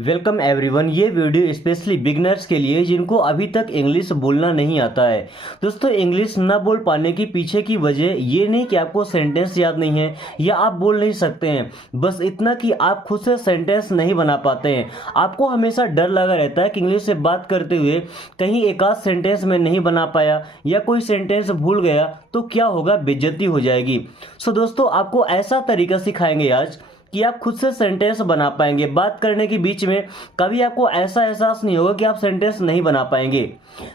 Welcome everyone. ये video specially beginners के लिए जिनको अभी तक इंग्लिश बोलना नहीं आता है। दोस्तों, इंग्लिश ना बोल पाने की पीछे की वजह ये नहीं कि आपको सेंटेंस याद नहीं है या आप बोल नहीं सकते हैं, बस इतना कि आप खुद से सेंटेंस नहीं बना पाते हैं। आपको हमेशा डर लगा रहता है कि इंग्लिश से बात करते हुए कहीं एक आध सेंटेंस में नहीं बना पाया या कोई सेंटेंस भूल गया तो क्या होगा, बेइज्जती हो जाएगी। सो दोस्तों, आपको ऐसा तरीका सिखाएंगे आज कि आप खुद से सेंटेंस बना पाएंगे। बात करने के बीच में कभी आपको ऐसा एहसास नहीं होगा कि आप सेंटेंस नहीं बना पाएंगे,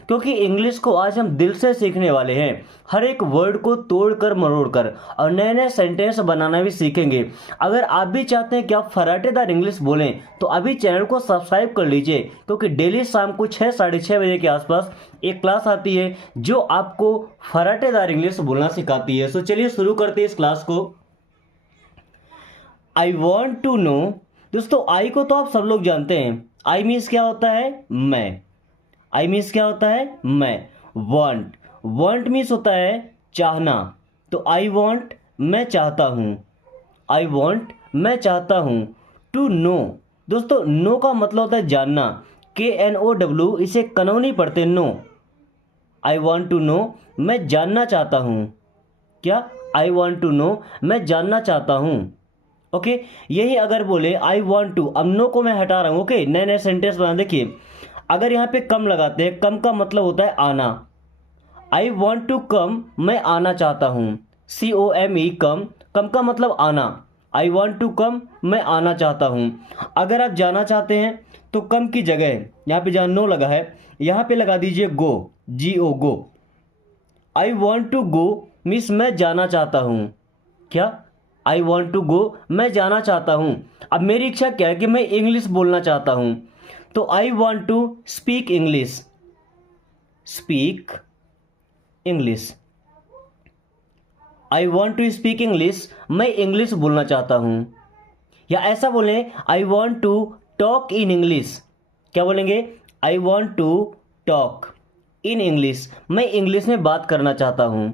क्योंकि इंग्लिश को आज हम दिल से सीखने वाले हैं। हर एक वर्ड को तोड़कर मरोड़कर और नए नए सेंटेंस बनाना भी सीखेंगे। अगर आप भी चाहते हैं कि आप फराटेदार इंग्लिश बोलें तो अभी चैनल को सब्सक्राइब कर लीजिए, क्योंकि डेली शाम को 6 साढ़े 6 बजे के आसपास एक क्लास आती है जो आपको फराटेदार इंग्लिश बोलना सिखाती है। सो चलिए शुरू करते हैं इस क्लास को। I want to know. दोस्तों, आई को तो आप सब लोग जानते हैं। आई मीन्स क्या होता है? मैं। आई मीन्स क्या होता है? मैं। वॉन्ट, वॉन्ट मीन्स होता है चाहना। तो आई वॉन्ट, मैं चाहता हूँ। आई वॉन्ट, मैं चाहता हूँ। टू नो, दोस्तों नो का मतलब होता है जानना। KNOW, इसे कनो नहीं पढ़ते, know. I want to know, मैं जानना चाहता हूँ। क्या? आई वॉन्ट टू नो, मैं जानना चाहता हूँ। ओके, यही अगर बोले आई वॉन्ट टू, अब नो को मैं हटा रहा हूँ। ओके, नए नए सेंटेंस बना। देखिए, अगर यहाँ पे कम लगाते हैं, कम का मतलब होता है आना। आई वॉन्ट टू कम, मैं आना चाहता हूँ। COME, कम, कम का मतलब आना। आई वॉन्ट टू कम, मैं आना चाहता हूँ। अगर आप जाना चाहते हैं तो कम की जगह यहाँ पे जहाँ नो लगा है यहाँ पे लगा दीजिए go, GO, go. I want to go means मैं जाना चाहता हूँ। क्या? आई वॉन्ट टू गो, मैं जाना चाहता हूँ। अब मेरी इच्छा क्या है कि मैं इंग्लिश बोलना चाहता हूँ, तो I want to speak English. Speak English. I want to speak English, मैं इंग्लिश बोलना चाहता हूँ। या ऐसा बोलें, I want to talk in English. क्या बोलेंगे? I want to talk in English, मैं इंग्लिश में बात करना चाहता हूँ।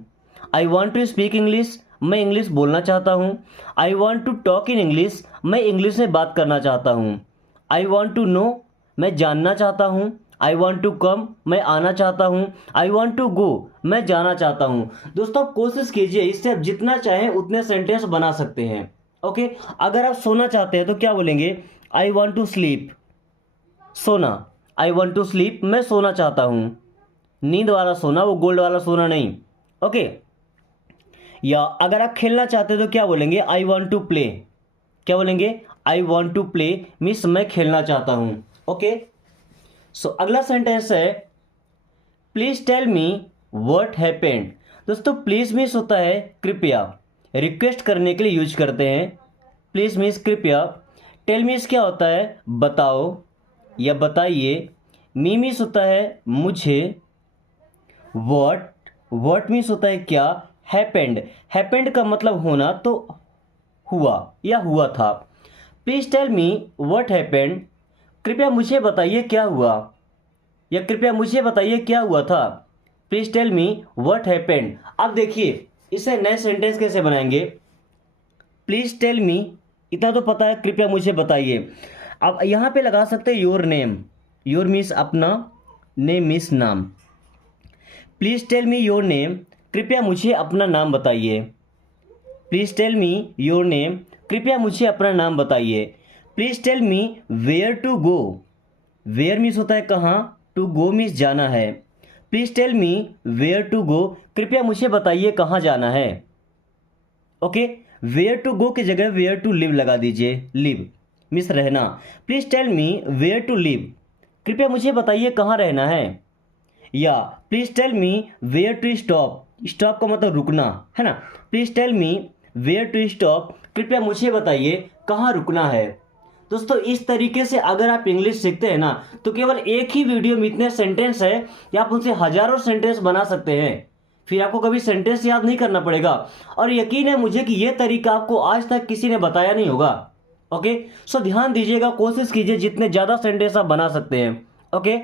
I want to speak English, मैं इंग्लिश बोलना चाहता हूँ। I want to talk in English, मैं इंग्लिश में बात करना चाहता हूँ। आई वॉन्ट टू नो, मैं जानना चाहता हूँ। आई वॉन्ट टू कम, मैं आना चाहता हूँ। आई वॉन्ट टू गो, मैं जाना चाहता हूँ। दोस्तों, आप कोशिश कीजिए, इससे आप जितना चाहें उतने सेंटेंस बना सकते हैं। ओके, अगर आप सोना चाहते हैं तो क्या बोलेंगे? आई वॉन्ट टू स्लीप, सोना। आई वॉन्ट टू स्लीप, मैं सोना चाहता हूँ। नींद वाला सोना, वो गोल्ड वाला सोना नहीं। ओके, या अगर आप खेलना चाहते हैं तो क्या बोलेंगे? I want to play. क्या बोलेंगे? I want to play means मैं खेलना चाहता हूँ। ओके, सो अगला सेंटेंस है please tell me what happened. दोस्तों, प्लीज मीन्स होता है कृपया, रिक्वेस्ट करने के लिए यूज करते हैं। प्लीज मीन्स कृपया। टेल मीन्स क्या होता है? बताओ या बताइए। मी मीन्स होता है मुझे। व्हाट मीन्स होता है क्या। हैपेंड, हैपेंड का मतलब होना, तो हुआ या हुआ था। Please tell me what happened, कृपया मुझे बताइए क्या हुआ, या कृपया मुझे बताइए क्या हुआ था। Please tell me what happened. अब देखिए, इसे नए सेंटेंस कैसे बनाएंगे। प्लीज टेल मी, इतना तो पता है, कृपया मुझे बताइए। अब यहाँ पे लगा सकते हैं योर नेम। योर मीन्स अपना, नेम मीन्स नाम। Please tell me your name, कृपया मुझे अपना नाम बताइए। Please tell me your name, कृपया मुझे अपना नाम बताइए। Please tell me where to go. Where means होता है कहाँ, टू गो मीन्स जाना है। Please tell me where to go, कृपया मुझे बताइए कहाँ जाना है। ओके, वेयर टू गो की जगह वेयर टू लिव लगा दीजिए। लिव मीन्स रहना। Please tell me where to live, कृपया मुझे बताइए कहाँ रहना है। या please tell me where to stop. Stop का मतलब रुकना है ना। Please tell me where to stop, कृपया मुझे बताइए कहाँ रुकना है। दोस्तों, इस तरीके से अगर आप इंग्लिश सीखते हैं ना, तो केवल एक ही वीडियो में इतने सेंटेंस है कि आप उनसे हजारों सेंटेंस बना सकते हैं। फिर आपको कभी सेंटेंस याद नहीं करना पड़ेगा। और यकीन है मुझे कि यह तरीका आपको आज तक किसी ने बताया नहीं होगा। ओके, सो ध्यान दीजिएगा, कोशिश कीजिए जितने ज्यादा सेंटेंस आप बना सकते हैं। Okay,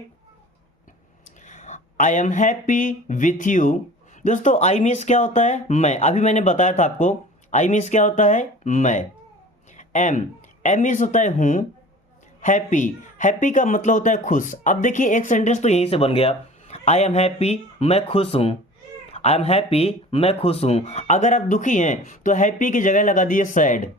I am happy with you. दोस्तों, आई मीन्स क्या होता है? मैं। अभी मैंने बताया था आपको, आई मीन्स क्या होता है? मैं। एम, एम मीन्स होता है हूँ। हैप्पी, हैप्पी का मतलब होता है खुश। अब देखिए एक सेंटेंस तो यहीं से बन गया, आई एम हैप्पी, मैं खुश हूँ। आई एम हैप्पी, मैं खुश हूँ। अगर आप दुखी हैं तो हैप्पी की जगह लगा दिए सैड,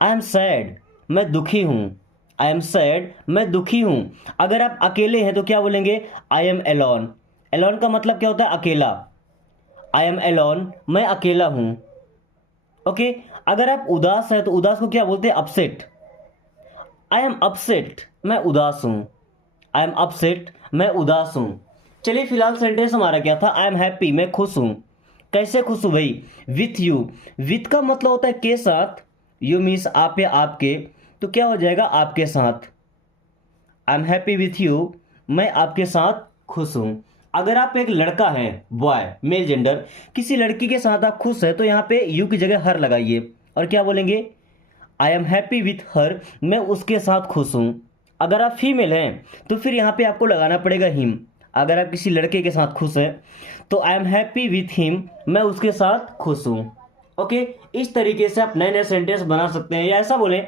आई एम सैड, मैं दुखी हूँ। आई एम सैड, मैं दुखी हूँ। अगर आप अकेले हैं तो क्या बोलेंगे, आई एम एलोन, एलोन का मतलब क्या होता है, अकेला। आई एम एलोन, मैं अकेला हूँ। ओके, अगर आप उदास हैं तो उदास को क्या बोलते हैं, अपसेट। आई एम अपसेट, मैं उदास हूँ। आई एम अपसेट, मैं उदास हूँ। चलिए फिलहाल सेंटेंस हमारा क्या था, आई एम हैप्पी, मैं खुश हूँ। कैसे खुश हूँ भाई, विथ यू। विथ का मतलब होता है के साथ, यू मीन्स आप या आपके, तो क्या हो जाएगा, आपके साथ। I am happy with you, मैं आपके साथ खुश हूँ। अगर आप एक लड़का है, बॉय, मेल जेंडर, किसी लड़की के साथ आप खुश हैं तो यहाँ पे यू की जगह हर लगाइए और क्या बोलेंगे, I am happy with her, मैं उसके साथ खुश हूँ। अगर आप फीमेल हैं तो फिर यहाँ पे आपको लगाना पड़ेगा हिम। अगर आप किसी लड़के के साथ खुश हैं तो I am happy with him, मैं उसके साथ खुश हूँ। ओके, इस तरीके से आप नए नए सेंटेंस बना सकते हैं, या ऐसा बोलें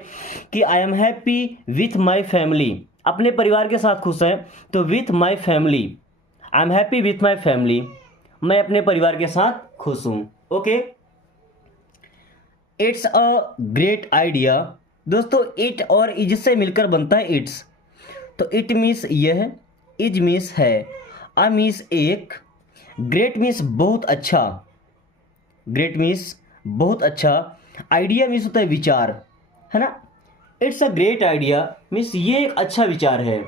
कि I am happy with my family, अपने परिवार के साथ खुश हैं तो with my family, I am happy with my family, मैं अपने परिवार के साथ खुश हूँ। Okay, it's a great idea. दोस्तों इट और इज से मिलकर बनता है इट्स, तो इट मीन्स यह, इज मीन्स है, आ मीन्स एक, ग्रेट मीन्स बहुत अच्छा, ग्रेट मीन्स बहुत अच्छा, आइडिया मीन्स होता है विचार, है ना। It's a great idea means ये एक अच्छा विचार है,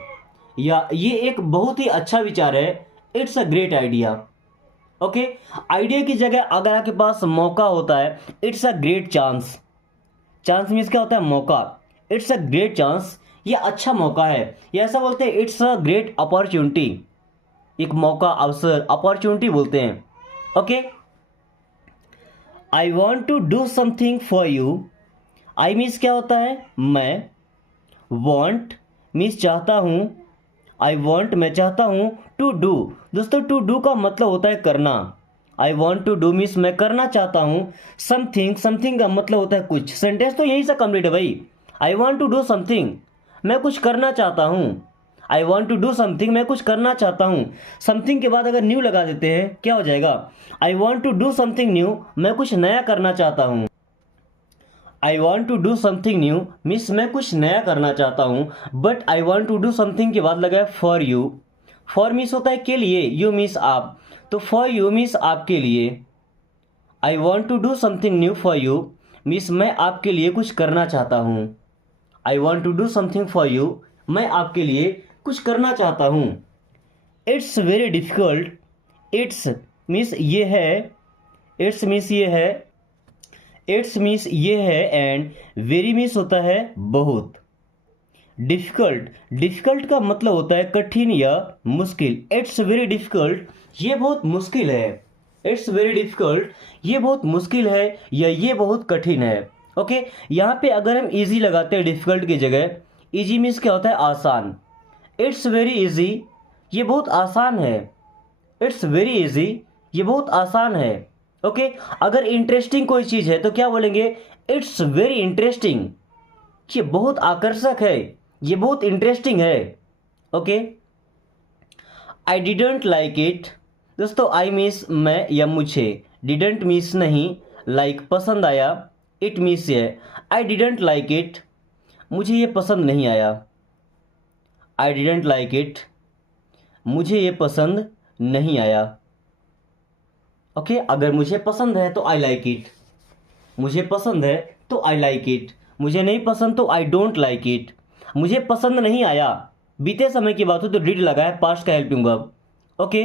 या ये एक बहुत ही अच्छा विचार है, it's a great idea. Okay, idea की जगह अगर आपके पास मौका होता है, it's a great chance. Chance means क्या होता है, मौका। इट्स अ ग्रेट चांस, ये अच्छा मौका है, या ऐसा बोलते हैं इट्स अ ग्रेट अपॉर्चुनिटी, एक मौका, अवसर, अपॉर्चुनिटी बोलते हैं। Okay, I want to do something for you. I means क्या होता है, मैं। वॉन्ट मीन्स चाहता हूँ, आई वॉन्ट मैं चाहता हूँ, टू डू, दोस्तों टू डू का मतलब होता है करना। I want to do means मैं करना चाहता हूँ। समथिंग, समथिंग का मतलब होता है कुछ। सेंटेंस तो यहीं से कंप्लीट है भाई, I want to do something, मैं कुछ करना चाहता हूँ। I want to do something, मैं कुछ करना चाहता हूँ। समथिंग के बाद अगर न्यू लगा देते हैं क्या हो जाएगा, I want to do something new, मैं कुछ नया करना चाहता हूँ। I want to do something new means मैं कुछ नया करना चाहता हूँ, but I want to do something के बाद लगा है फॉर यू। फॉर मीन्स होता है के लिए, यू मीन्स आप, तो फॉर यू मीन्स आपके लिए। I want to do something new for you means मैं आपके लिए कुछ करना चाहता हूँ। I want to do something for you, मैं आपके लिए कुछ करना चाहता हूँ। It's very difficult, it's means ये है, इट्स मीन्स ये है, इट्स मीन्स ये है, एंड वेरी मीन्स होता है बहुत। डिफिकल्ट, डिफिकल्ट का मतलब होता है कठिन या मुश्किल। इट्स वेरी डिफिकल्ट, ये बहुत मुश्किल है। इट्स वेरी डिफिकल्ट, ये बहुत मुश्किल है, या ये बहुत कठिन है। ओके, यहाँ पे अगर हम इजी लगाते हैं डिफिकल्ट की जगह, इजी मीन्स क्या होता है, आसान। इट्स वेरी इजी, ये बहुत आसान है। इट्स वेरी इजी, ये बहुत आसान है। ओके, अगर इंटरेस्टिंग कोई चीज़ है तो क्या बोलेंगे, इट्स वेरी इंटरेस्टिंग, ये बहुत आकर्षक है, ये बहुत इंटरेस्टिंग है। Okay, I didn't like it. दोस्तों आई मीन्स मैं या मुझे, डिडंट मीन्स नहीं, लाइक पसंद आया, इट मीन्स ये। आई डिडंट लाइक इट, मुझे ये पसंद नहीं आया। आई डिडंट लाइक इट, मुझे ये पसंद नहीं आया। ओके, अगर मुझे पसंद है तो आई लाइक इट, मुझे पसंद है तो आई लाइक इट, मुझे नहीं पसंद तो आई डोंट लाइक इट। मुझे पसंद नहीं आया, बीते समय की बात हो तो डिड लगा है, पास्ट का helping verb. Okay,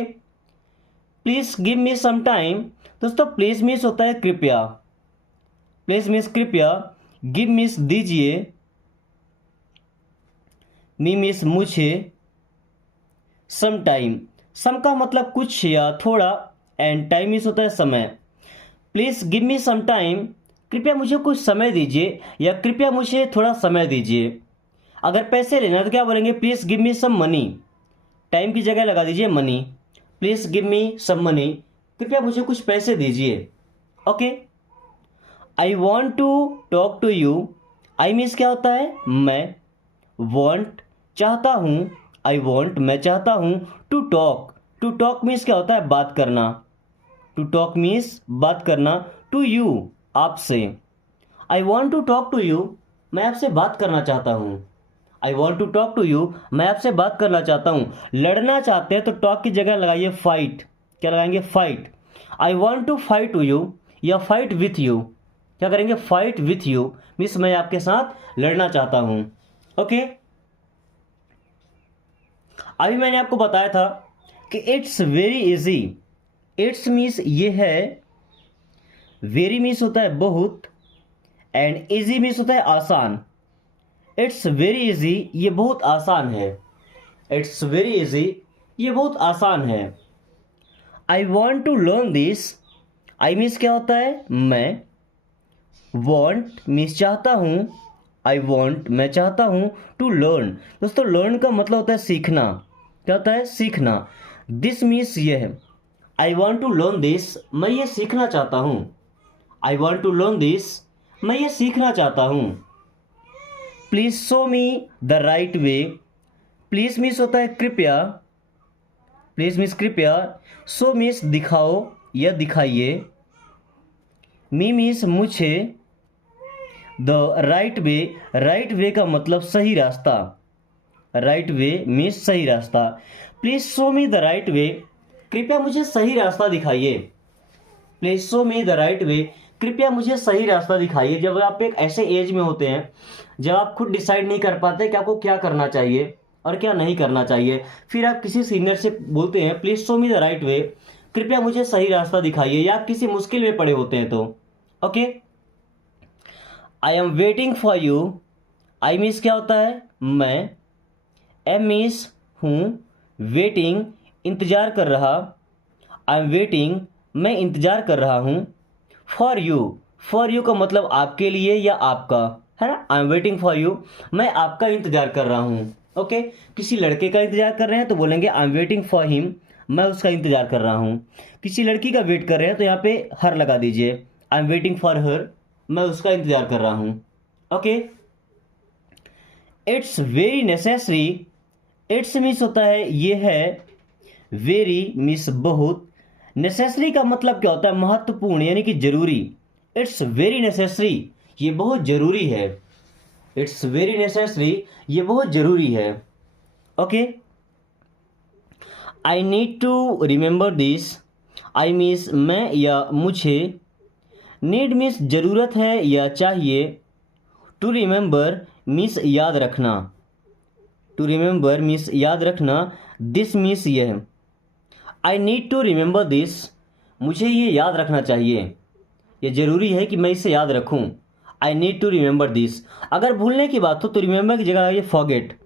please give me some time. दोस्तों प्लीज मीन्स होता है कृपया, प्लीज मीन्स कृपया, गिव मीन्स दीजिए, मी मीन्स मुझे, सम टाइम, सम का मतलब कुछ या थोड़ा, एंड टाइम मीन्स होता है समय। Please give me some time, कृपया मुझे कुछ समय दीजिए, या कृपया मुझे थोड़ा समय दीजिए। अगर पैसे लेना तो क्या बोलेंगे, please give me some money, time की जगह लगा दीजिए money. Please give me some money, कृपया मुझे कुछ पैसे दीजिए। Okay, I want to talk to you, I means क्या होता है, मैं। वॉन्ट चाहता हूँ, आई वॉन्ट मैं चाहता हूँ, to talk, to talk means क्या होता है, बात करना, टू टॉक मीन्स बात करना, टू यू आपसे, I want to talk to you मैं आपसे बात करना चाहता हूँ, I want to talk to you मैं आपसे बात करना चाहता हूँ। लड़ना चाहते हैं तो टॉक की जगह लगाइए फाइट, क्या लगाएंगे, fight, I want to fight to you या फाइट विथ यू, क्या करेंगे, फाइट विथ यू मीन्स मैं आपके साथ लड़ना चाहता हूँ। ओके, अभी मैंने आपको बताया था कि it's very easy, it's means ये है, वेरी मीन्स होता है बहुत, एंड इजी मीन्स होता है आसान। इट्स वेरी इजी ये बहुत आसान है, इट्स वेरी इजी ये बहुत आसान है। I want to learn this, I means क्या होता है, मैं, वॉन्ट मीन्स चाहता हूँ, आई वॉन्ट मैं चाहता हूँ, टू लर्न, दोस्तों लर्न का मतलब होता है सीखना, क्या होता है, सीखना। दिस मीन्स ये है, I want to learn this मैं ये सीखना चाहता हूँ, I want to learn this मैं ये सीखना चाहता हूँ। Please show me the right way, please means होता है कृपया, प्लीज़ मीन्स कृपया, शो मीन्स दिखाओ या दिखाइए, मी मीन्स मुझे, the right way, right way का मतलब सही रास्ता, राइट वे मीन्स सही रास्ता। Please show me the right way, कृपया मुझे सही रास्ता दिखाइए, please show me the right way, कृपया मुझे सही रास्ता दिखाइए। जब आप एक ऐसे एज में होते हैं जब आप खुद डिसाइड नहीं कर पाते कि आपको क्या करना चाहिए और क्या नहीं करना चाहिए, फिर आप किसी सीनियर से बोलते हैं please show me the right way, कृपया मुझे सही रास्ता दिखाइए, या आप किसी मुश्किल में पड़े होते हैं तो। Okay, I am waiting for you, I means क्या होता है, मैं, एम मीन्स हूँ, वेटिंग इंतज़ार कर रहा, आई एम वेटिंग मैं इंतज़ार कर रहा हूँ, फॉर यू, फॉर यू का मतलब आपके लिए या आपका, है ना, I am waiting for you मैं आपका इंतज़ार कर रहा हूँ। ओके, किसी लड़के का इंतज़ार कर रहे हैं तो बोलेंगे I am waiting for him मैं उसका इंतज़ार कर रहा हूँ। किसी लड़की का वेट कर रहे हैं तो यहाँ पे हर लगा दीजिए, I am waiting for her मैं उसका इंतज़ार कर रहा हूँ। Okay, it's very necessary, it's means होता है ये है, वेरी मीन्स बहुत, नेसेसरी का मतलब क्या होता है, महत्वपूर्ण यानी कि जरूरी। इट्स वेरी नेसेसरी ये बहुत जरूरी है, इट्स वेरी नेसेसरी ये बहुत जरूरी है। Okay, I need to remember this, I means मैं या मुझे, नीड मीन्स जरूरत है या चाहिए, टू रिमेंबर मीन्स याद रखना, टू रिमेंबर मीन्स याद रखना, दिस मीन्स यह, I need to remember this मुझे ये याद रखना चाहिए, ये ज़रूरी है कि मैं इसे याद रखूं, I need to remember this. अगर भूलने की बात हो तो रिमेंबर की जगह लगाइए फॉरगेट,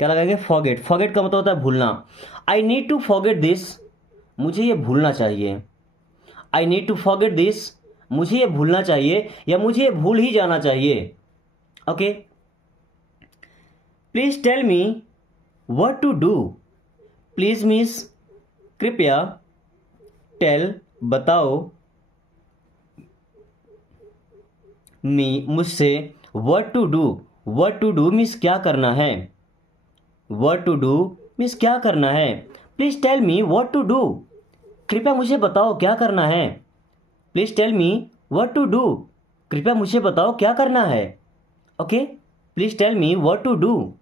क्या लगाएंगे, फॉरगेट, फॉरगेट का मतलब होता है भूलना। I need to forget this मुझे ये भूलना चाहिए, I need to forget this मुझे ये भूलना चाहिए या मुझे ये भूल ही जाना चाहिए। Okay, please tell me what to do, please means कृपया, टेल बताओ, मी मुझसे, what to do, what to do means क्या करना है, व्हाट टू डू मीन्स क्या करना है। Please tell me what to do कृपया मुझे बताओ क्या करना है, please tell me what to do कृपया मुझे बताओ क्या करना है। Okay, please tell me what to do.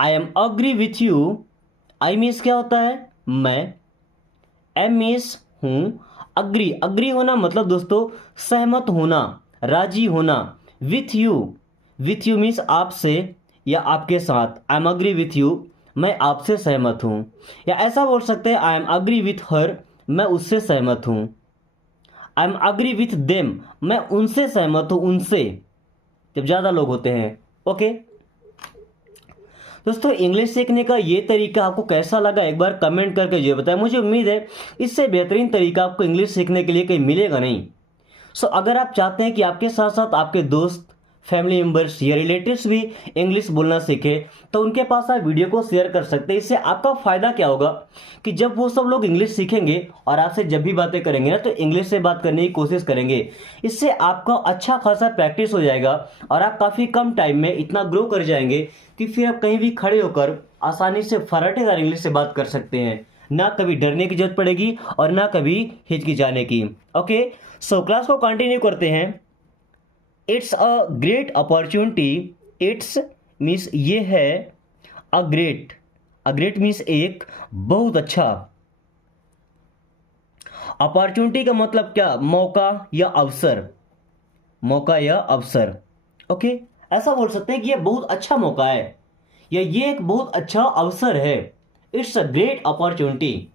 I am agree with you, I means क्या होता है, मैं, एम मीन्स हूँ, अग्री, अग्री होना मतलब दोस्तों सहमत होना, राजी होना, विथ यू मीन्स आपसे या आपके साथ, आई एम अग्री विथ यू मैं आपसे सहमत हूँ, या ऐसा बोल सकते हैं आई एम अग्री विथ हर मैं उससे सहमत हूँ, आई एम अग्री विथ देम मैं उनसे सहमत हूँ, उनसे जब ज़्यादा लोग होते हैं। ओके दोस्तों, इंग्लिश सीखने का ये तरीका आपको कैसा लगा एक बार कमेंट करके जो बताएं। मुझे उम्मीद है इससे बेहतरीन तरीका आपको इंग्लिश सीखने के लिए कहीं मिलेगा नहीं। सो अगर आप चाहते हैं कि आपके साथ साथ आपके दोस्त, फैमिली मेम्बर्स या रिलेटिव्स भी इंग्लिश बोलना सीखे तो उनके पास आप वीडियो को शेयर कर सकते हैं। इससे आपका फ़ायदा क्या होगा कि जब वो सब लोग इंग्लिश सीखेंगे और आपसे जब भी बातें करेंगे ना तो इंग्लिश से बात करने की कोशिश करेंगे। इससे आपका अच्छा खासा प्रैक्टिस हो जाएगा और आप काफ़ी कम टाइम में इतना ग्रो कर जाएंगे कि फिर आप कहीं भी खड़े होकर आसानी से फराटेदार इंग्लिश से बात कर सकते हैं। ना कभी डरने की जरूरत पड़ेगी और ना कभी हिचकिचाने की। ओके, सो क्लास को कंटिन्यू करते हैं। It's a great opportunity. It's means ये है, अ ग्रेट मीन्स एक बहुत अच्छा। अपॉर्चुनिटी का मतलब क्या, मौका या अवसर, मौका या अवसर। ओके, ऐसा बोल सकते हैं कि ये बहुत अच्छा मौका है या ये एक बहुत अच्छा अवसर है। It's a great opportunity.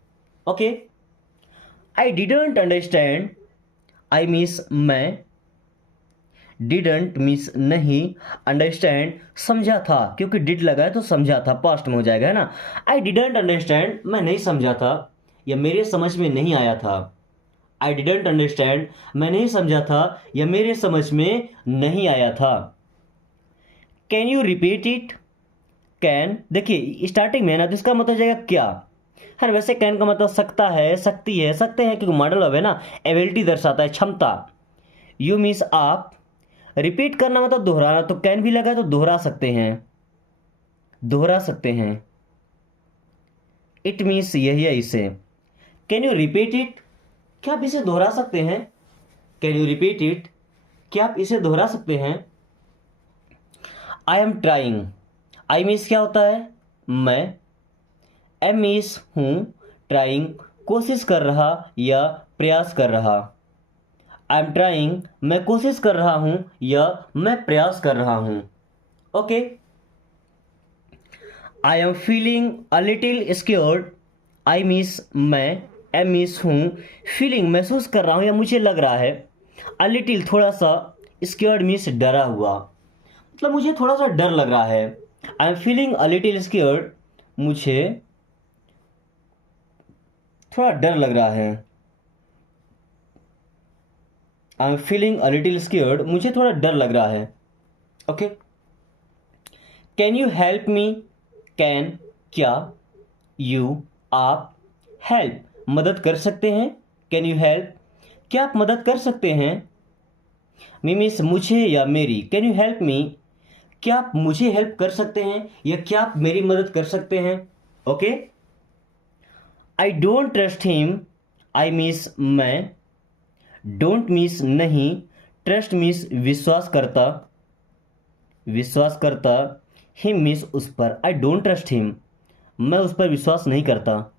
Okay, I didn't understand. I means मैं, डिडंट मीन्स नहीं, अंडरस्टैंड समझा था, क्योंकि डिड लगा है तो समझा था पास्ट में हो जाएगा, है ना। आई डिडंट अंडरस्टैंड, मैं नहीं समझा था या मेरे समझ में नहीं आया था। आई डिडंट अंडरस्टैंड, मैं नहीं समझा था या मेरे समझ में नहीं आया था। Can you repeat it. Can, देखिए स्टार्टिंग में ना तो इसका मतलब जाएगा क्या है ना। वैसे कैन का मतलब सकता है, सकती है, सकते हैं क्योंकि मॉडल ऑफ है ना, एबिलिटी दर्शाता है, क्षमता। यू मीन्स आप, रिपीट करना मतलब दोहराना, तो कैन भी लगा तो दोहरा सकते हैं, दोहरा सकते हैं। इट मीन्स यही है इसे। कैन यू रिपीट इट, क्या आप इसे दोहरा सकते हैं। कैन यू रिपीट इट, क्या आप इसे दोहरा सकते हैं। I am trying. I means क्या होता है, मैं। एम मीन्स हूँ, ट्राइंग कोशिश कर रहा या प्रयास कर रहा। आई एम ट्राइंग, मैं कोशिश कर रहा हूँ या मैं प्रयास कर रहा हूँ। Okay, I am feeling a little स्क्योर्ड। I means मैं, एम मीन्स हूँ, फीलिंग महसूस कर रहा हूँ या मुझे लग रहा है, अ लिटिल थोड़ा सा, स्क्योर्ड मीन्स डरा हुआ, मतलब मुझे थोड़ा सा डर लग रहा है। I am feeling a little स्क्योर्ड, मुझे थोड़ा डर लग रहा है। I am feeling a little स्क्योर्ड, मुझे थोड़ा डर लग रहा है। Okay, can you help me. Can क्या, यू आप, हेल्प मदद कर सकते हैं। कैन यू हेल्प, क्या आप मदद कर सकते हैं। मी मीन्स मुझे या मेरी। कैन यू हेल्प मी, क्या आप मुझे हेल्प कर सकते हैं या क्या आप मेरी मदद कर सकते हैं। Okay, I don't trust him. I means मैं, डोंट मीन्स नहीं, ट्रस्ट मीन्स विश्वास करता, विश्वास करता, हिम मीन्स उस पर। आई डोंट ट्रस्ट हिम, मैं उस पर विश्वास नहीं करता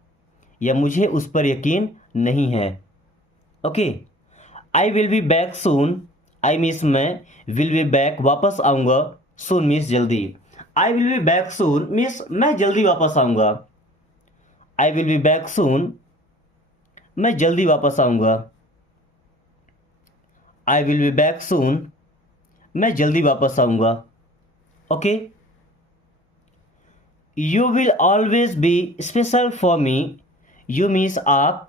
या मुझे उस पर यकीन नहीं है। Okay, I will be back soon. I means मैं, विल बी बैक वापस आऊँगा, सून मीन्स जल्दी। I will be back soon means मैं जल्दी वापस आऊँगा। I will be back soon, मैं जल्दी वापस आऊँगा। I will be back soon, मैं जल्दी वापस आऊँगा। Okay, you will always be special for me. You means आप,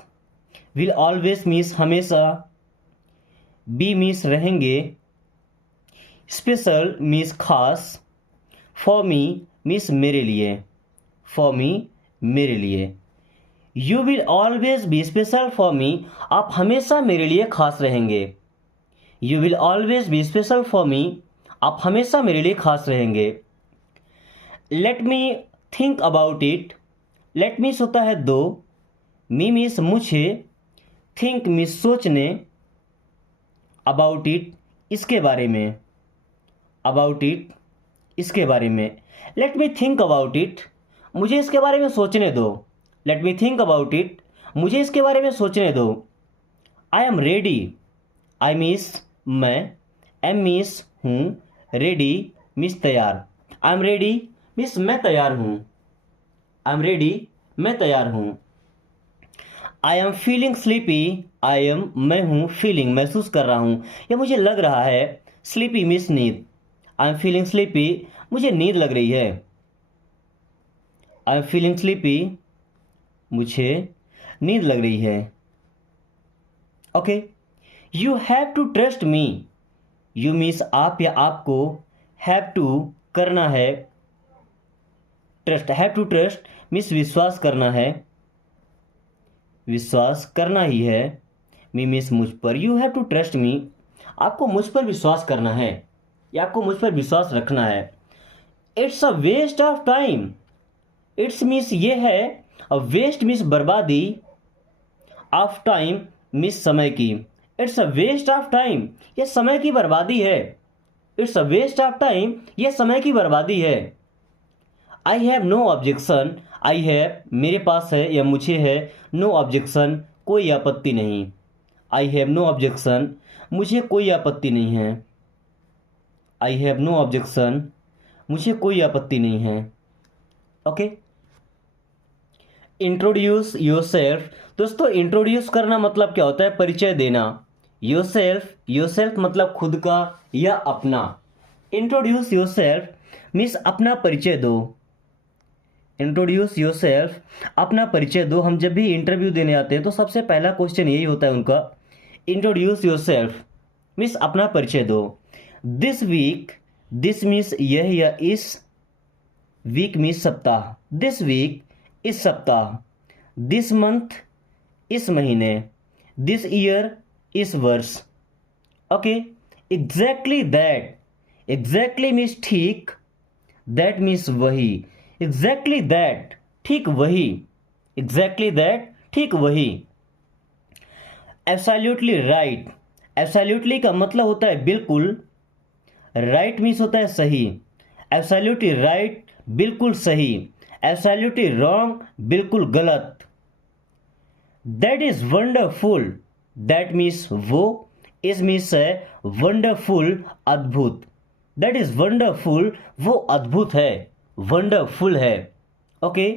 विल ऑलवेज मीन्स हमेशा, बी मीन्स रहेंगे, स्पेशल मीन्स खास, फॉर मी मीन्स मेरे लिए, फॉर मी मेरे लिए। You will always be special for me, आप हमेशा मेरे लिए खास रहेंगे। You will always be special for me, आप हमेशा मेरे लिए खास रहेंगे। Let me think about it. Let means होता है दो, मी मीन्स मुझे, थिंक मीन्स सोचने, अबाउट इट इसके बारे में, अबाउट इट इसके बारे में। Let me think about it, मुझे इसके बारे में सोचने दो। Late me think about it, मुझे इसके बारे में सोचने दो। I am ready. I means मैं, एम मीन्स हूँ, रेडी मीन्स तैयार। आई एम रेडी मीन्स मैं तैयार हूँ। आई एम रेडी, मैं तैयार हूँ। I am feeling sleepy. I am मैं हूँ, फीलिंग महसूस कर रहा हूँ या मुझे लग रहा है, स्लीपी मीन्स नींद। आई एम फीलिंग स्लीपी, मुझे नींद लग रही है। आई एम फीलिंग स्लीपी, मुझे नींद लग रही है। Okay, you have to trust me. You means आप या आपको, हैव टू करना है, trust, have to trust means विश्वास करना है, विश्वास करना ही है। मी मीन्स मुझ पर, you have to trust me, आपको मुझ पर विश्वास करना है या आपको मुझ पर विश्वास रखना है। It's a waste of time, it's means ये है, अ वेस्ट मीन्स बर्बादी, ऑफ टाइम मीन्स समय की। It's a waste of time, यह समय की बर्बादी है। It's a waste of time, यह समय की बर्बादी है। I have no objection, I have मेरे पास है या मुझे है, नो ऑब्जेक्शन कोई आपत्ति नहीं। आई हैव नो ऑब्जेक्शन, मुझे कोई आपत्ति नहीं है। आई हैव नो ऑब्जेक्शन, मुझे कोई आपत्ति नहीं है। ओके। इंट्रोड्यूस योरसेल्फ, दोस्तों इंट्रोड्यूस करना मतलब क्या होता है, परिचय देना। योरसेल्फ, योरसेल्फ मतलब खुद का या अपना। इंट्रोड्यूस योरसेल्फ मीन्स अपना परिचय दो। इंट्रोड्यूस योरसेल्फ, अपना परिचय दो। हम जब भी इंटरव्यू देने आते हैं तो सबसे पहला क्वेश्चन यही होता है उनका, इंट्रोड्यूस योरसेल्फ मीन्स अपना परिचय दो। दिस वीक, दिस मीन्स यह या इस, वीक मीन्स सप्ताह, दिस वीक इस सप्ताह, दिस मंथ इस महीने, दिस ईयर इस वर्ष। Okay. Exactly that, exactly means ठीक, दैट मीन्स वही, एग्जैक्टली दैट ठीक वही, एग्जैक्टली दैट ठीक वही। एब्सोल्युटली राइट, एब्सोल्युटली का मतलब होता है बिल्कुल, राइट मीन्स होता है सही। एब्सोल्युटली राइट बिल्कुल सही, एब्सोल्युटली रॉन्ग बिल्कुल गलत। That is wonderful, that means वो, इज मीन्स है वंडरफुल अद्भुत, दैट इज वंडरफुल वो अद्भुत है, वंडरफुल है। Okay.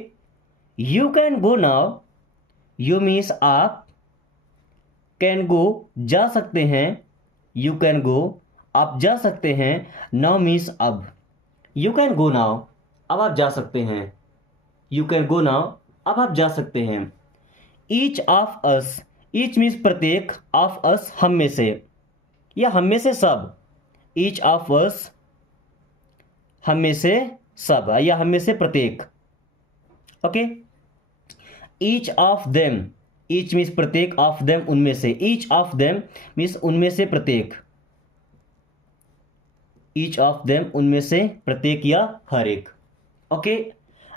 You can go now, you means आप, कैन गो जा सकते हैं, यू कैन गो आप जा सकते हैं, नाउ मीन्स अब। यू कैन गो नाउ, अब आप जा सकते हैं, यू कैन गो नाउ अब आप जा सकते हैं। Each of us, each means प्रत्येक, ऑफ अस हम में से या हम में से सब, ईच ऑफ अस हम में से सब या हम में से प्रत्येक। Okay. Each of them, each means प्रत्येक, ऑफ देम उनमें से, ईच ऑफ देम मीन्स उनमें से प्रत्येक, ईच ऑफ देम उनमें से प्रत्येक या हर एक। Okay.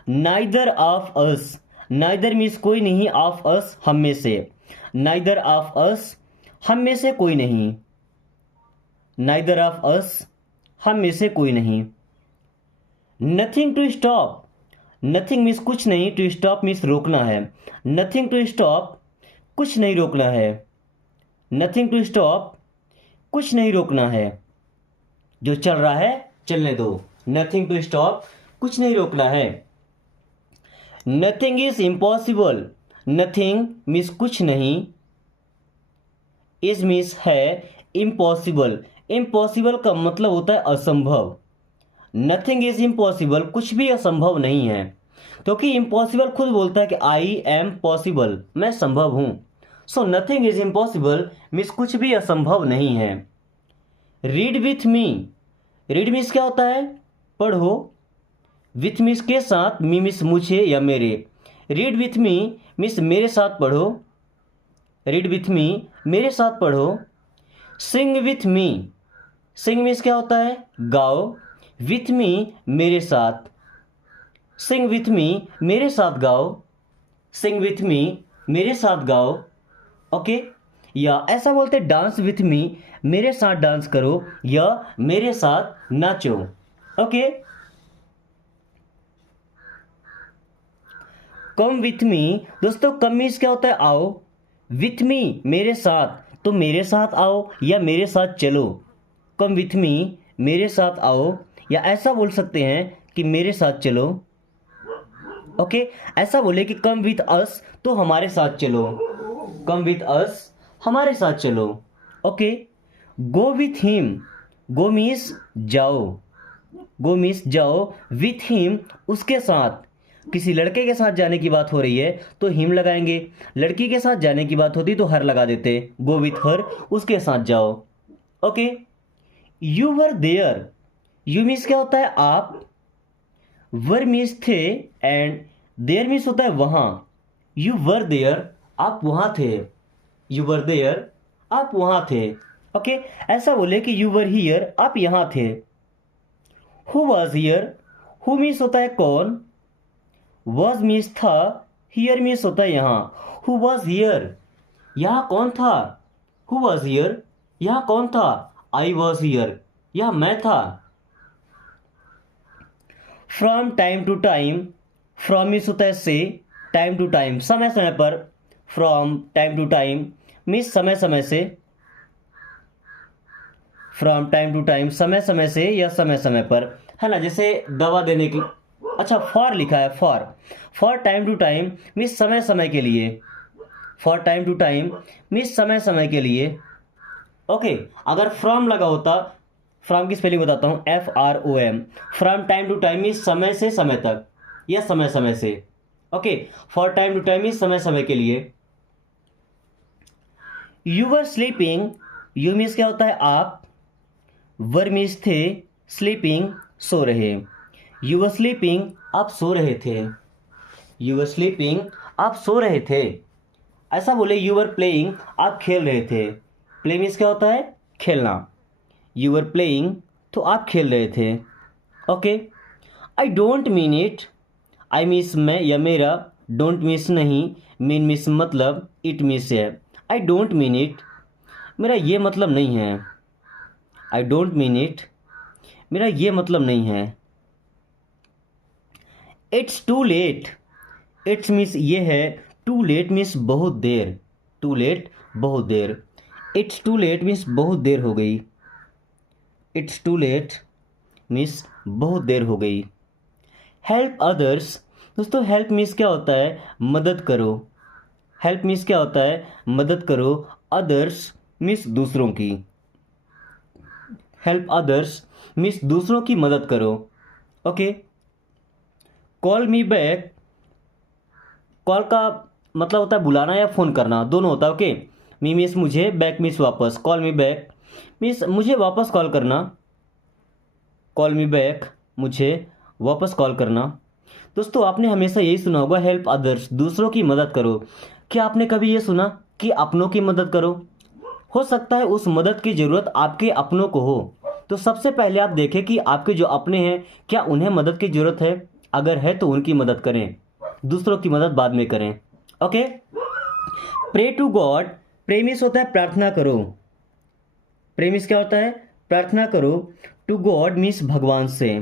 Neither of us, neither means कोई नहीं, ऑफ अस हम में से, नाइदर ऑफ अस हम में से कोई नहीं, नाइदर ऑफ अस हम में से कोई नहीं। Nothing to stop, nothing means कुछ नहीं, टू स्टॉप मीन्स रोकना है, नथिंग टू स्टॉप कुछ नहीं रोकना है, नथिंग टू स्टॉप कुछ नहीं रोकना है, जो चल रहा है चलने दो, नथिंग टू स्टॉप कुछ नहीं रोकना है। Nothing is impossible, nothing means कुछ नहीं, इज मीन्स है, इम्पॉसिबल, इम्पॉसिबल का मतलब होता है असंभव। नथिंग इज इम्पॉसिबल, कुछ भी असंभव नहीं है, क्योंकि इम्पॉसिबल खुद बोलता है कि आई एम पॉसिबल, मैं संभव हूं। So nothing is impossible means कुछ भी असंभव नहीं है। Read with me, read means क्या होता है, पढ़ो, विथ मीन्स के साथ, मी मीन्स मुझे या मेरे। रीड विथ मी मीन्स मेरे साथ पढ़ो, रीड विथ मी मेरे साथ पढ़ो। सिंग विथ मी, सिंग मीन्स क्या होता है, गाओ, विथ मी मेरे साथ, सिंग विथ मी मेरे साथ गाओ, सिंग विथ मी मेरे साथ गाओ। ओके। या ऐसा बोलते डांस विथ मी, मेरे साथ डांस करो या मेरे साथ नाचो। ओके। कम विथ मी, दोस्तों कम मीन्स क्या होता है, आओ, विथ मी मेरे साथ, तो मेरे साथ आओ या मेरे साथ चलो। कम विथ मी मेरे साथ आओ, या ऐसा बोल सकते हैं कि मेरे साथ चलो। ओके। ऐसा बोले कि कम विथ अस, तो हमारे साथ चलो, कम विथ अस हमारे साथ चलो। Okay. Go with him, go means जाओ, गो मीन्स जाओ, विथ हिम उसके साथ, किसी लड़के के साथ जाने की बात हो रही है तो हिम लगाएंगे, लड़की के साथ जाने की बात होती तो हर लगा देते, गो विथ हर उसके साथ जाओ। Okay. You were there, you means क्या होता है आप, वर मीन्स थे, एंड देयर मीन्स होता है वहां। यू वर देयर, आप वहां थे। यू वर देयर, आप वहां थे। ओके, ऐसा बोले कि यू वर हियर, आप यहां थे। Who was here, who means होता है कौन, वॉज मीन्स था, हियर मीन्स होता है यहाँ। हु वॉज हियर, यहाँ कौन था। हु वॉज हियर, यहाँ कौन था। आई वॉज हियर, यहाँ मैं था। From time to time, from means होता है से, टाइम टू टाइम समय समय पर। From time to time means समय समय से। फ्रॉम टाइम टू टाइम समय समय से या समय समय पर, है ना। जैसे दवा देने की, अच्छा फॉर लिखा है, for time to time means समय समय के लिए। For time to time means समय समय के लिए। ओके, अगर फ्रॉम लगा होता, फ्रॉम की स्पेलिंग बताता हूँ, FROM। From time to time means समय से समय तक या समय समय से। Okay, for time to time means समय समय के लिए। You were sleeping, you means क्या होता है आप, वर मीन्स थे, स्लीपिंग सो रहे। यू वर स्लीपिंग, आप सो रहे थे। यू वर स्लीपिंग, आप सो रहे थे। ऐसा बोले यू वर प्लेइंग, आप खेल रहे थे। प्ले मीन्स क्या होता है खेलना। यू वर प्लेइंग, तो आप खेल रहे थे। Okay, I don't mean it, I means मैं या मेरा, डोंट मीन्स नहीं, मीन मीन्स मतलब, इट मीन्स है। आई डोंट मीन इट, मेरा ये मतलब नहीं है। आई डोंट मीन इट, मेरा ये मतलब नहीं है। It's too late, it's means ये है, टू लेट मीन्स बहुत देर। टू लेट बहुत देर। इट्स टू लेट मीन्स बहुत देर हो गई। इट्स टू लेट मीन्स बहुत देर हो गई। हेल्प अदर्स, दोस्तों हेल्प मीन्स क्या होता है मदद करो। हेल्प मीन्स क्या होता है मदद करो। अदर्स मीन्स दूसरों की। हेल्प अदर्स मीन्स दूसरों की मदद करो। Okay, call me back, call का मतलब होता है बुलाना या फ़ोन करना, दोनों होता है। ओके, मी मीन्स मुझे, बैक मीन्स वापस। कॉल मी बैक मीन्स मुझे वापस कॉल करना। कॉल मी बैक, मुझे वापस कॉल करना। दोस्तों आपने हमेशा यही सुना होगा, हेल्प अदर्स, दूसरों की मदद करो। क्या आपने कभी ये सुना कि अपनों की मदद करो। हो सकता है उस मदद की ज़रूरत आपके अपनों को हो, तो सबसे पहले आप देखें कि आपके जो अपने हैं क्या उन्हें मदद की ज़रूरत है। अगर है तो उनकी मदद करें, दूसरों की मदद बाद में करें। Okay, pray to God, pray means होता है प्रार्थना करो। प्रे मीन्स क्या होता है प्रार्थना करो। टू गॉड मीन्स भगवान से।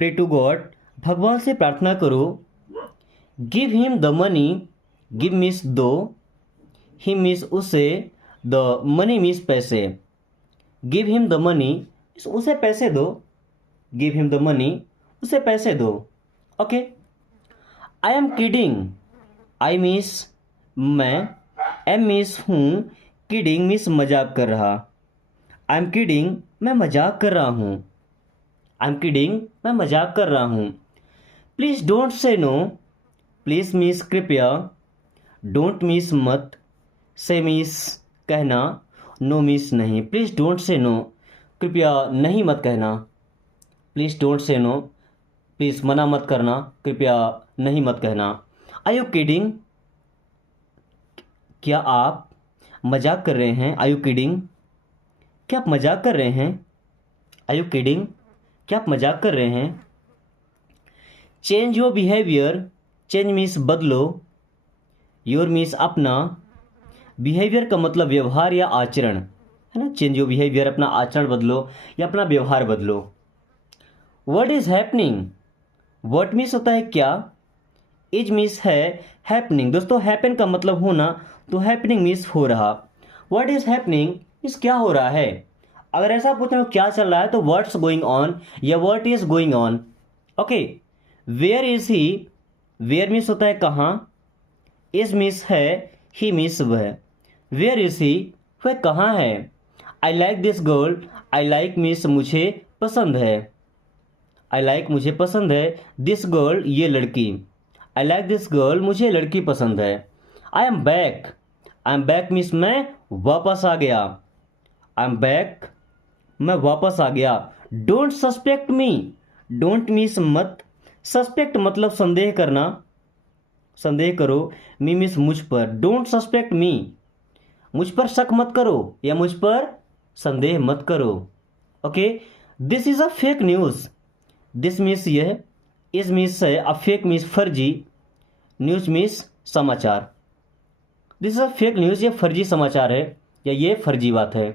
प्रे टू गॉड, भगवान से प्रार्थना करो। Give him the money, give means दो, हिम मीन्स उसे, द मनी मीन्स पैसे। गिव हिम द मनी, उसे पैसे दो। गिव हिम द मनी, उसे पैसे दो। Okay, I am kidding, I means मैं, एम मीन्स हूँ, किडिंग मीन्स मजाक कर रहा। आई एम किडिंग, मैं मजाक कर रहा हूँ। आई एम किडिंग, मैं मजाक कर रहा हूँ। Please don't say no, please means कृपया, डोंट मीन्स मत, से मीन्स कहना, नो मीन्स नहीं। प्लीज़ डोंट से नो, कृपया नहीं मत कहना। Please don't say no, please मना मत करना, कृपया नहीं मत कहना। आर यू किडिंग, क्या आप मजाक कर रहे हैं। आर यू किडिंग, क्या आप मजाक कर रहे हैं। आर यू किडिंग, क्या आप मजाक कर रहे हैं। Change your behaviour, change means बदलो, योर मीन्स अपना, बिहेवियर का मतलब व्यवहार या आचरण, है ना। चेंज योर बिहेवियर, अपना आचरण बदलो या अपना व्यवहार बदलो। What is happening, what means होता है क्या, इज मीन्स है, हैपनिंग दोस्तों हैपन का मतलब होना, तो हैपनिंग मीन्स हो रहा। व्हाट इज हैपनिंग मीन्स क्या हो रहा है। अगर ऐसा पूछना क्या चल रहा है तो व्हाट्स गोइंग ऑन या what is going on. Okay, where is he, where means होता है कहाँ, इज मीन्स है, ही मीन्स वह। वेयर इज ही, वह कहाँ है। I like this girl, I like means मुझे पसंद है। आई लाइक मुझे पसंद है, दिस गर्ल ये लड़की। आई लाइक दिस गर्ल, मुझे लड़की पसंद है। I am back, I am back means मैं वापस आ गया। आई एम बैक, मैं वापस आ गया। Don't suspect me, don't means मत, सस्पेक्ट मतलब संदेह करना, संदेह करो, मी मीन्स मुझ पर। डोंट सस्पेक्ट मी, मुझ पर शक मत करो या मुझ पर संदेह मत करो। Okay, this is a fake news, this means यह, इस मीन्स है, अ फेक मीन्स फर्जी, न्यूज़ मीन्स समाचार। This is a fake news, ये फर्जी समाचार है या ये फर्जी बात है।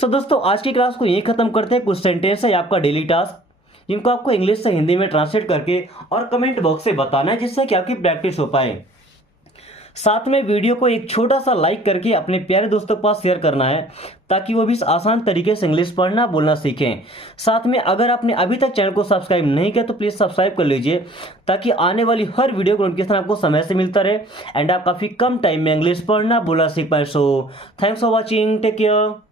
सो दोस्तों, आज की क्लास को यही खत्म करते हैं। कुछ सेंटेंस है आपका डेली टास्क, जिनको आपको इंग्लिश से हिंदी में ट्रांसलेट करके और कमेंट बॉक्स से बताना है, जिससे कि आपकी प्रैक्टिस हो पाए। साथ में वीडियो को एक छोटा सा लाइक करके अपने प्यारे दोस्तों के पास शेयर करना है, ताकि वो भी इस आसान तरीके से इंग्लिश पढ़ना बोलना सीखें। साथ में अगर आपने अभी तक चैनल को सब्सक्राइब नहीं किया तो प्लीज़ सब्सक्राइब कर लीजिए, ताकि आने वाली हर वीडियो को नोटिफिकेशन आपको समय से मिलता रहे एंड आप काफ़ी कम टाइम में इंग्लिश पढ़ना बोलना सीख पाए। So thanks for watching, take care.